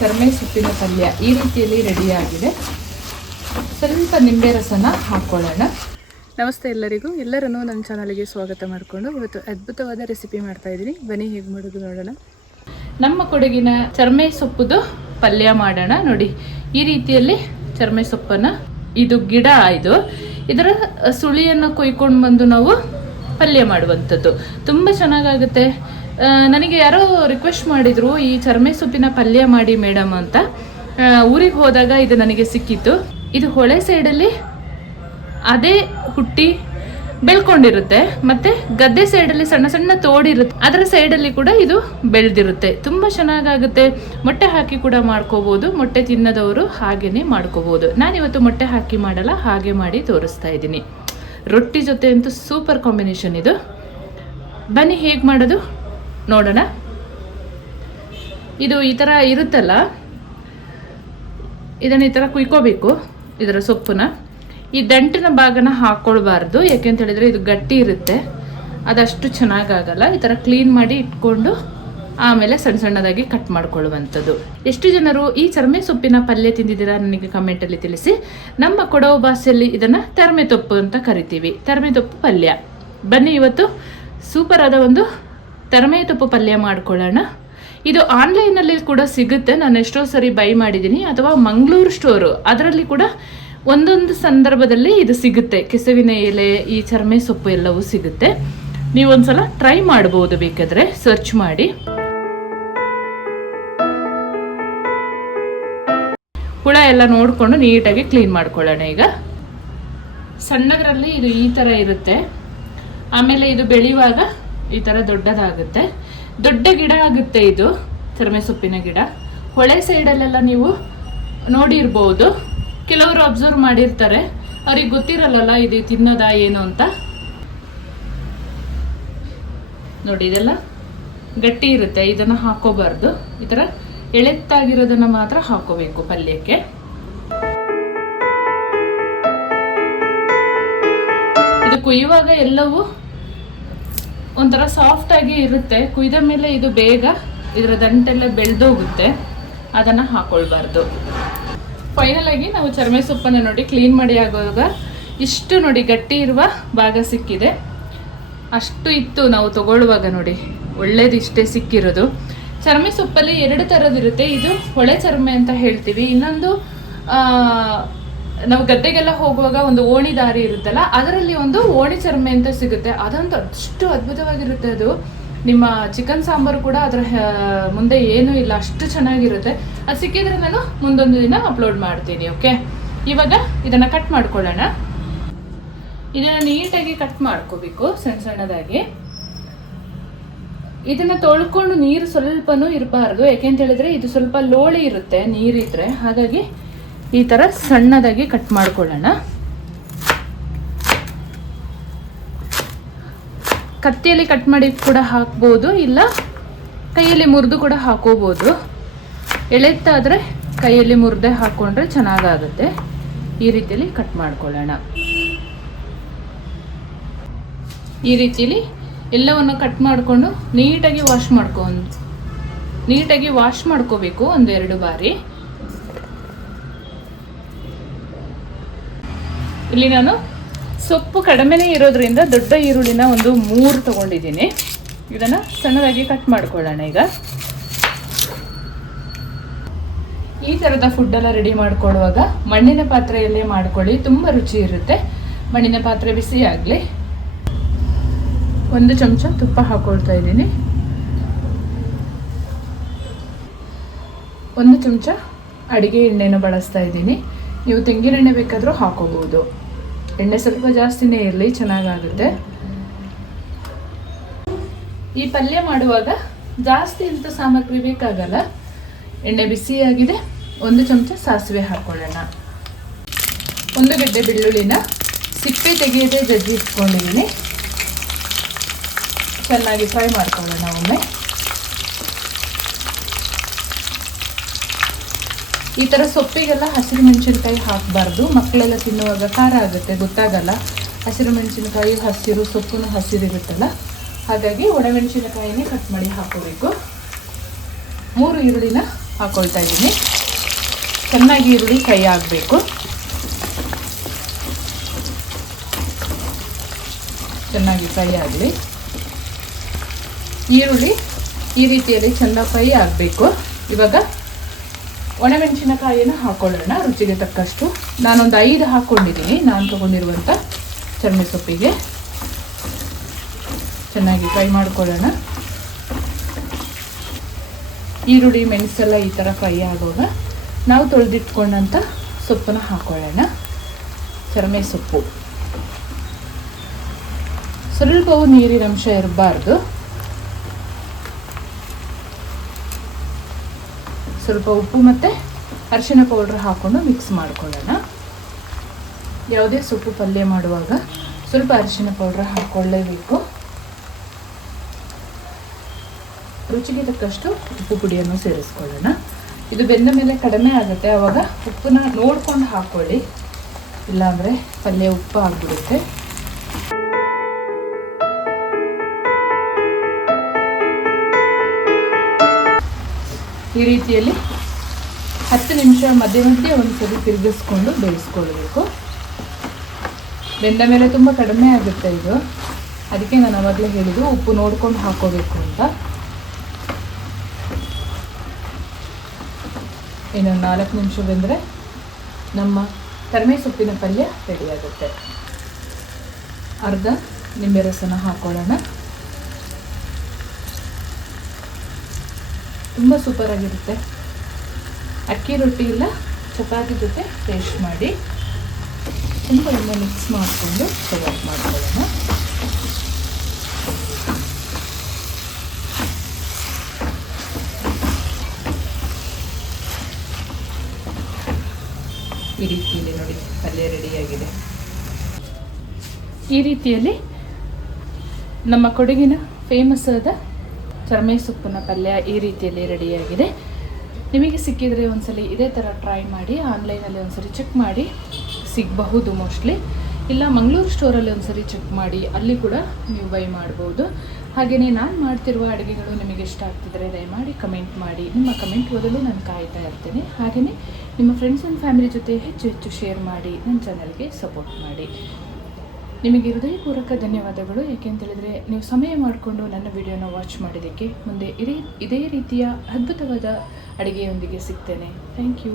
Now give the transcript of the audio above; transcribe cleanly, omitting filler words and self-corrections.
ಚರ್ಮೆ ಸೊಪ್ಪಿನ ಪಲ್ಯ ಈ ರೀತಿಯಲ್ಲಿ ರೆಡಿಯಾಗಿದೆ. ಸ್ವಲ್ಪ ನಿಂಬೆ ರಸನ ಹಾಕ್ಕೊಳ್ಳೋಣ. ನಮಸ್ತೆ ಎಲ್ಲರನ್ನೂ ನನ್ನ ಚಾನಲ್ಗೆ ಸ್ವಾಗತ ಮಾಡಿಕೊಂಡು ಇವತ್ತು ಅದ್ಭುತವಾದ ರೆಸಿಪಿ ಮಾಡ್ತಾಯಿದ್ದೀನಿ. ಬನ್ನಿ ಹೇಗೆ ಮಾಡೋದು ನೋಡೋಣ. ನಮ್ಮ ಕೊಡಗಿನ ಚರ್ಮೆ ಸೊಪ್ಪುದು ಪಲ್ಯ ಮಾಡೋಣ. ನೋಡಿ, ಈ ರೀತಿಯಲ್ಲಿ ಚರ್ಮೆ ಸೊಪ್ಪನ್ನು, ಇದು ಗಿಡ, ಇದರ ಸುಳಿಯನ್ನು ಕೊಯ್ಕೊಂಡು ಬಂದು ನಾವು ಪಲ್ಯ ಮಾಡುವಂಥದ್ದು. ತುಂಬ ಚೆನ್ನಾಗಾಗುತ್ತೆ. ನನಗೆ ಯಾರೋ ರಿಕ್ವೆಸ್ಟ್ ಮಾಡಿದರು, ಈ ಚರ್ಮೆ ಸೊಪ್ಪಿನ ಪಲ್ಯ ಮಾಡಿ ಮೇಡಮ್ ಅಂತ. ಊರಿಗೆ ಹೋದಾಗ ಇದು ನನಗೆ ಸಿಕ್ಕಿತ್ತು. ಇದು ಹೊಳೆ ಸೈಡಲ್ಲಿ ಅದೇ ಹುಟ್ಟಿ ಬೆಳ್ಕೊಂಡಿರುತ್ತೆ, ಮತ್ತು ಗದ್ದೆ ಸೈಡಲ್ಲಿ ಸಣ್ಣ ಸಣ್ಣ ತೋಡಿರುತ್ತೆ, ಅದರ ಸೈಡಲ್ಲಿ ಕೂಡ ಇದು ಬೆಳೆದಿರುತ್ತೆ. ತುಂಬ ಚೆನ್ನಾಗಾಗುತ್ತೆ. ಮೊಟ್ಟೆ ಹಾಕಿ ಕೂಡ ಮಾಡ್ಕೋಬೋದು. ಮೊಟ್ಟೆ ತಿನ್ನದವರು ಹಾಗೇ ಮಾಡ್ಕೋಬೋದು. ನಾನಿವತ್ತು ಮೊಟ್ಟೆ ಹಾಕಿ ಮಾಡಲ್ಲ, ಹಾಗೆ ಮಾಡಿ ತೋರಿಸ್ತಾ ಇದ್ದೀನಿ. ರೊಟ್ಟಿ ಜೊತೆ ಅಂತೂ ಸೂಪರ್ ಕಾಂಬಿನೇಷನ್ ಇದು. ಬನ್ನಿ ಹೇಗೆ ಮಾಡೋದು ನೋಡೋಣ. ಇದು ಈ ಥರ ಇರುತ್ತಲ್ಲ, ಇದನ್ನು ಈ ಥರ ಕುಯ್ಕೋಬೇಕು. ಇದರ ಸೊಪ್ಪನ್ನ ಈ ದಂಟಿನ ಭಾಗನ ಹಾಕ್ಕೊಳ್ಬಾರ್ದು, ಯಾಕೆಂತ ಹೇಳಿದರೆ ಇದು ಗಟ್ಟಿ ಇರುತ್ತೆ, ಅದಷ್ಟು ಚೆನ್ನಾಗಾಗಲ್ಲ. ಈ ಥರ ಕ್ಲೀನ್ ಮಾಡಿ ಇಟ್ಕೊಂಡು ಆಮೇಲೆ ಸಣ್ಣ ಸಣ್ಣದಾಗಿ ಕಟ್ ಮಾಡ್ಕೊಳ್ಳುವಂಥದ್ದು. ಎಷ್ಟು ಜನರು ಈ ಚರ್ಮೆ ಸೊಪ್ಪಿನ ಪಲ್ಯ ತಿಂದಿದ್ದೀರಾ ನನಗೆ ಕಮೆಂಟಲ್ಲಿ ತಿಳಿಸಿ. ನಮ್ಮ ಕೊಡವ ಭಾಷೆಯಲ್ಲಿ ಇದನ್ನು ತರ್ಮೆ ತೊಪ್ಪು ಅಂತ ಕರಿತೀವಿ. ತರ್ಮೆ ತೊಪ್ಪು ಪಲ್ಯ. ಬನ್ನಿ ಇವತ್ತು ಸೂಪರ್ ಆದ ಒಂದು ತರ್ಮೆ ತೊಪ್ಪು ಪಲ್ಯ ಮಾಡ್ಕೊಳ್ಳೋಣ. ಇದು ಆನ್ಲೈನಲ್ಲಿ ಕೂಡ ಸಿಗುತ್ತೆ. ನಾನು ಎಷ್ಟೋ ಸರಿ ಬೈ ಮಾಡಿದ್ದೀನಿ. ಅಥವಾ ಮಂಗಳೂರು ಸ್ಟೋರು, ಅದರಲ್ಲಿ ಕೂಡ ಒಂದೊಂದು ಸಂದರ್ಭದಲ್ಲಿ ಇದು ಸಿಗುತ್ತೆ. ಕೆಸುವಿನ ಎಲೆ, ಈ ಚರ್ಮೆ ಸೊಪ್ಪು ಎಲ್ಲವೂ ಸಿಗುತ್ತೆ. ನೀವೊಂದ್ಸಲ ಟ್ರೈ ಮಾಡ್ಬೋದು, ಬೇಕಾದರೆ ಸರ್ಚ್ ಮಾಡಿ. ಹುಳ ಎಲ್ಲ ನೋಡಿಕೊಂಡು ನೀಟಾಗಿ ಕ್ಲೀನ್ ಮಾಡ್ಕೊಳ್ಳೋಣ. ಈಗ ಸಣ್ಣದರಲ್ಲಿ ಇದು ಈ ಥರ ಇರುತ್ತೆ. ಆಮೇಲೆ ಇದು ಬೆಳೆಯುವಾಗ ಈ ಥರ ದೊಡ್ಡದಾಗುತ್ತೆ. ದೊಡ್ಡ ಗಿಡ ಆಗುತ್ತೆ ಇದು ಚರ್ಮೆ ಸೊಪ್ಪಿನ ಗಿಡ. ಹೊಳೆ ಸೈಡಲ್ಲೆಲ್ಲ ನೀವು ನೋಡಿರ್ಬೋದು. ಕೆಲವರು ಅಬ್ಸರ್ವ್ ಮಾಡಿರ್ತಾರೆ, ಅವ್ರಿಗೆ ಗೊತ್ತಿರಲ್ಲ ಇದು ತಿನ್ನೋದಾ ಏನು ಅಂತ. ನೋಡಿ, ಇದೆಲ್ಲ ಗಟ್ಟಿ ಇರುತ್ತೆ, ಇದನ್ನು ಹಾಕೋಬಾರ್ದು. ಈ ಥರ ಎಳೆತ್ತಾಗಿರೋದನ್ನು ಮಾತ್ರ ಹಾಕೋಬೇಕು ಪಲ್ಯಕ್ಕೆ. ಇದು ಕುಯ್ಯುವಾಗ ಎಲ್ಲವೂ ಒಂಥರ ಸಾಫ್ಟ್ ಆಗಿ ಇರುತ್ತೆ. ಕುಯ್ದ ಮೇಲೆ ಇದು ಬೇಗ ಇದರ ದಂಟೆಲ್ಲ ಬೆಳೆದೋಗುತ್ತೆ, ಅದನ್ನು ಹಾಕೊಳ್ಬಾರ್ದು. ಫೈನಲ್ ಆಗಿ ನಾವು ಚರ್ಮೆ ಸೊಪ್ಪನ್ನು ನೋಡಿ ಕ್ಲೀನ್ ಮಾಡಿ ಆಗುವಾಗ ಇಷ್ಟು ನೋಡಿ ಗಟ್ಟಿ ಇರುವ ಭಾಗ ಸಿಕ್ಕಿದೆ. ಅಷ್ಟು ಇತ್ತು ನಾವು ತಗೊಳ್ಳುವಾಗ. ನೋಡಿ, ಒಳ್ಳೇದು ಇಷ್ಟೇ ಸಿಕ್ಕಿರೋದು. ಚರ್ಮೆ ಸೊಪ್ಪಲ್ಲಿ 2 ಥರದಿರುತ್ತೆ. ಇದು ಹೊಳೆ ಚರ್ಮೆ ಅಂತ ಹೇಳ್ತೀವಿ. ಇನ್ನೊಂದು ನಾವು ಗದ್ದೆಗೆಲ್ಲ ಹೋಗುವಾಗ ಒಂದು ಓಣಿ ದಾರಿ ಇರುತ್ತಲ್ಲ, ಅದರಲ್ಲಿ ಒಂದು ಓಣಿ ಚರ್ಮೆ ಅಂತ ಸಿಗುತ್ತೆ. ಅದಂತೂ ಅಷ್ಟು ಅದ್ಭುತವಾಗಿರುತ್ತೆ. ಅದು ನಿಮ್ಮ ಚಿಕನ್ ಸಾಂಬಾರು ಕೂಡ ಅದರ ಮುಂದೆ ಏನೂ ಇಲ್ಲ, ಅಷ್ಟು ಚೆನ್ನಾಗಿರುತ್ತೆ. ಅದು ಸಿಕ್ಕಿದ್ರೆ ನಾನು ಮುಂದೊಂದು ದಿನ ಅಪ್ಲೋಡ್ ಮಾಡ್ತೀನಿ. ಓಕೆ, ಇವಾಗ ಇದನ್ನು ಕಟ್ ಮಾಡ್ಕೊಳ್ಳೋಣ. ಇದನ್ನು ನೀಟಾಗಿ ಕಟ್ ಮಾಡ್ಕೋಬೇಕು ಸಣ್ಣ ಸಣ್ಣದಾಗಿ. ಇದನ್ನು ತೊಳ್ಕೊಂಡು ನೀರು ಸ್ವಲ್ಪನೂ ಇರಬಾರ್ದು, ಯಾಕೆಂತ ಹೇಳಿದ್ರೆ ಇದು ಸ್ವಲ್ಪ ಲೋಳಿ ಇರುತ್ತೆ ನೀರಿದ್ರೆ. ಹಾಗಾಗಿ ಈ ಥರ ಸಣ್ಣದಾಗಿ ಕಟ್ ಮಾಡ್ಕೊಳ್ಳೋಣ. ಕತ್ತಿಯಲ್ಲಿ ಕಟ್ ಮಾಡಿ ಕೂಡ ಹಾಕ್ಬೋದು, ಇಲ್ಲ ಕೈಯಲ್ಲಿ ಮುರಿದು ಕೂಡ ಹಾಕೋಬೋದು. ಎಳೆತ್ತಾದರೆ ಕೈಯಲ್ಲಿ ಮುರಿದೇ ಹಾಕ್ಕೊಂಡ್ರೆ ಚೆನ್ನಾಗಾಗುತ್ತೆ. ಈ ರೀತಿಯಲ್ಲಿ ಕಟ್ ಮಾಡ್ಕೊಳ್ಳೋಣ. ಈ ರೀತಿಯಲ್ಲಿ ಎಲ್ಲವನ್ನು ಕಟ್ ಮಾಡಿಕೊಂಡು ನೀಟಾಗಿ ವಾಶ್ ಮಾಡ್ಕೋಬೇಕು 1-2 ಬಾರಿ. ಇಲ್ಲಿ ನಾನು ಸೊಪ್ಪು ಕಡಿಮೆನೇ ಇರೋದ್ರಿಂದ ದೊಡ್ಡ ಈರುಳ್ಳಿನ ಒಂದು 3 ತಗೊಂಡಿದ್ದೀನಿ. ಇದನ್ನು ಸಣ್ಣದಾಗಿ ಕಟ್ ಮಾಡ್ಕೊಳ್ಳೋಣ. ಈಗ ಈ ಥರದ ಫುಡ್ಡೆಲ್ಲ ರೆಡಿ ಮಾಡ್ಕೊಳ್ಳುವಾಗ ಮಣ್ಣಿನ ಪಾತ್ರೆಯಲ್ಲೇ ಮಾಡ್ಕೊಳ್ಳಿ, ತುಂಬ ರುಚಿ ಇರುತ್ತೆ. ಮಣ್ಣಿನ ಪಾತ್ರೆ ಬಿಸಿ ಆಗಲಿ. 1 ಚಮಚ ತುಪ್ಪ ಹಾಕ್ಕೊಳ್ತಾ ಇದ್ದೀನಿ. 1 ಚಮಚ ಅಡಿಗೆ ಎಣ್ಣೆನ ಬಳಸ್ತಾ ಇದ್ದೀನಿ. ನೀವು ತೆಂಗಿನೆಣ್ಣೆ ಬೇಕಾದರೂ ಹಾಕೋಬಹುದು. ಎಣ್ಣೆ ಸ್ವಲ್ಪ ಜಾಸ್ತಿನೇ ಇರಲಿ, ಚೆನ್ನಾಗಾಗುತ್ತೆ. ಈ ಪಲ್ಯ ಮಾಡುವಾಗ ಜಾಸ್ತಿ ಇಂಥ ಸಾಮಗ್ರಿ ಬೇಕಾಗಲ್ಲ. ಎಣ್ಣೆ ಬಿಸಿಯಾಗಿದೆ. 1 ಚಮಚ ಸಾಸಿವೆ ಹಾಕ್ಕೊಳ್ಳೋಣ. 1 ಗೆಡ್ಡೆ ಬೆಳ್ಳುಳ್ಳಿನ ಸಿಪ್ಪೆ ತೆಗೆಯದೆ ಜಜ್ಜಿ ಇಟ್ಕೊಂಡಿದ್ದೀನಿ. ಚೆನ್ನಾಗಿ ಫ್ರೈ ಮಾಡ್ಕೊಳ್ಳೋಣ ಒಮ್ಮೆ. ಈ ಥರ ಸೊಪ್ಪಿಗೆಲ್ಲ ಹಸಿರು ಮೆಣಸಿನ್ಕಾಯಿ ಹಾಕಬಾರ್ದು. ಮಕ್ಕಳೆಲ್ಲ ತಿನ್ನುವಾಗ ಖಾರ ಆಗುತ್ತೆ, ಗೊತ್ತಾಗಲ್ಲ. ಹಸಿರು ಮೆಣಸಿನಕಾಯಿ ಹಸಿರು, ಸೊಪ್ಪು ಹಸಿರಿರುತ್ತಲ್ಲ, ಹಾಗಾಗಿ ಒಣಮೆಣಸಿನಕಾಯಿನೇ ಕಟ್ ಮಾಡಿ ಹಾಕೋಬೇಕು. 3 ಈರುಳ್ಳಿನ ಹಾಕ್ಕೊಳ್ತಾ ಇದ್ದೀನಿ. ಚೆನ್ನಾಗಿ ಈರುಳ್ಳಿ ಫ್ರೈ ಆಗಬೇಕು. ಚೆನ್ನಾಗಿ ಫ್ರೈ ಆಗಲಿ. ಈರುಳ್ಳಿ ಈ ರೀತಿಯಲ್ಲಿ ಚೆಂದ ಫ್ರೈ ಆಗಬೇಕು. ಇವಾಗ ಒಣಮೆಣಸಿನಕಾಯಿನ ಹಾಕ್ಕೊಳ್ಳೋಣ ರುಚಿಗೆ ತಕ್ಕಷ್ಟು. ನಾನೊಂದು 5 ಹಾಕ್ಕೊಂಡಿದ್ದೀನಿ ನಾನು ತೊಗೊಂಡಿರುವಂಥ ಚರ್ಮೆ ಸೊಪ್ಪಿಗೆ. ಚೆನ್ನಾಗಿ ಫ್ರೈ ಮಾಡ್ಕೊಳ್ಳೋಣ. ಈರುಳ್ಳಿ ಮೆಣಸೆಲ್ಲ ಈ ಥರ ಫ್ರೈ ಆಗುವಾಗ ನಾವು ತೊಳೆದಿಟ್ಕೊಂಡಂಥ ಸೊಪ್ಪನ್ನು ಹಾಕ್ಕೊಳ್ಳೋಣ. ಚರ್ಮೆ ಸೊಪ್ಪು ಸ್ವಲ್ಪವೂ ನೀರಿನ ಅಂಶ ಇರಬಾರ್ದು. ಸ್ವಲ್ಪ ಉಪ್ಪು ಮತ್ತು ಅರಿಶಿನ ಪೌಡ್ರ್ ಹಾಕ್ಕೊಂಡು ಮಿಕ್ಸ್ ಮಾಡ್ಕೊಳ್ಳೋಣ. ಯಾವುದೇ ಸೊಪ್ಪು ಪಲ್ಯ ಮಾಡುವಾಗ ಸ್ವಲ್ಪ ಅರಿಶಿನ ಪೌಡ್ರ್ ಹಾಕ್ಕೊಳ್ಳೇಬೇಕು. ರುಚಿಗೆ ತಕ್ಕಷ್ಟು ಉಪ್ಪು ಪುಡಿಯನ್ನು ಸೇರಿಸ್ಕೊಳ್ಳೋಣ. ಇದು ಬೆಂದ ಮೇಲೆ ಕಡಿಮೆ ಆಗುತ್ತೆ, ಆವಾಗ ಉಪ್ಪನ್ನ ನೋಡ್ಕೊಂಡು ಹಾಕ್ಕೊಳ್ಳಿ, ಇಲ್ಲಾಂದರೆ ಪಲ್ಯ ಉಪ್ಪು ಆಗಿಬಿಡುತ್ತೆ. ಈ ರೀತಿಯಲ್ಲಿ 10 ನಿಮಿಷ ಮಧ್ಯೆ ಮಧ್ಯೆ ಒಂದ್ಸರಿ ತಿರುಗಿಸ್ಕೊಂಡು ಬೇಯಿಸ್ಕೊಳ್ಬೇಕು. ಬೆಂದ ಮೇಲೆ ತುಂಬ ಕಡಿಮೆ ಆಗುತ್ತೆ ಇದು, ಅದಕ್ಕೆ ನಾನು ಆವಾಗಲೇ ಹೇಳಿದ್ದು ಉಪ್ಪು ನೋಡ್ಕೊಂಡು ಹಾಕೋಬೇಕು ಅಂತ. ಇನ್ನೊಂದು 4 ನಿಮಿಷ ಬೆಂದರೆ ನಮ್ಮ ಕರಿಮೆ ಸೊಪ್ಪಿನ ಪಲ್ಯ ರೆಡಿಯಾಗುತ್ತೆ. ಅರ್ಧ ನಿಂಬೆ ರಸನ ಹಾಕ್ಕೊಳ್ಳೋಣ. ತುಂಬ ಸೂಪರಾಗಿರುತ್ತೆ. ಅಕ್ಕಿ ರೊಟ್ಟಿ ಇಲ್ಲ ಚಪಾತಿ ಜೊತೆ ಟೇಸ್ಟ್ ಮಾಡಿ. ತುಂಬ ಮಿಕ್ಸ್ ಮಾಡಿಕೊಂಡು ಸರ್ವ್ ಮಾಡ್ಕೊಳ್ಳೋಣ. ಈ ರೀತಿಯಲ್ಲಿ ನೋಡಿ ಪಲ್ಯ ರೆಡಿಯಾಗಿದೆ. ಈ ರೀತಿಯಲ್ಲಿ ನಮ್ಮ ಕೊಡಗಿನ ಫೇಮಸ್ ಆದ ಚರ್ಮೆ ಸೊಪ್ಪಿನ ಪಲ್ಯ ಈ ರೀತಿಯಲ್ಲಿ ರೆಡಿಯಾಗಿದೆ. ನಿಮಗೆ ಸಿಕ್ಕಿದರೆ ಒಂದ್ಸಲಿ ಇದೇ ಥರ ಟ್ರೈ ಮಾಡಿ. ಆನ್ಲೈನಲ್ಲಿ ಒಂದ್ಸರಿ ಚೆಕ್ ಮಾಡಿ, ಸಿಗಬಹುದು ಮೋಸ್ಟ್ಲಿ. ಇಲ್ಲ ಮಂಗಳೂರು ಸ್ಟೋರಲ್ಲಿ ಒಂದ್ಸರಿ ಚೆಕ್ ಮಾಡಿ, ಅಲ್ಲಿ ಕೂಡ ನೀವು ಬೈ ಮಾಡ್ಬೋದು. ಹಾಗೆಯೇ ನಾನು ಮಾಡ್ತಿರುವ ಅಡುಗೆಗಳು ನಿಮಗೆ ಇಷ್ಟ ಆಗ್ತಿದ್ರೆ ದಯಮಾಡಿ ಕಮೆಂಟ್ ಮಾಡಿ. ನಿಮ್ಮ ಕಮೆಂಟ್ ಓದಲು ನಾನು ಕಾಯ್ತಾ ಇರ್ತೀನಿ. ಹಾಗೆಯೇ ನಿಮ್ಮ ಫ್ರೆಂಡ್ಸ್ ಆ್ಯಂಡ್ ಫ್ಯಾಮಿಲಿ ಜೊತೆ ಹೆಚ್ಚು ಹೆಚ್ಚು ಶೇರ್ ಮಾಡಿ, ನನ್ನ ಚಾನಲ್ಗೆ ಸಪೋರ್ಟ್ ಮಾಡಿ. ನಿಮಗೆ ಹೃದಯಪೂರ್ವಕ ಧನ್ಯವಾದಗಳು. ಏಕೆಂತೇಳಿದರೆ ನೀವು ಸಮಯ ಮಾಡಿಕೊಂಡು ನನ್ನ ವಿಡಿಯೋನ ವಾಚ್ ಮಾಡಿದ್ದಕ್ಕೆ. ಮುಂದೆ ಇದೇ ರೀತಿಯ ಅದ್ಭುತವಾದ ಅಡುಗೆಯೊಂದಿಗೆ ಸಿಗ್ತೇನೆ. Thank you.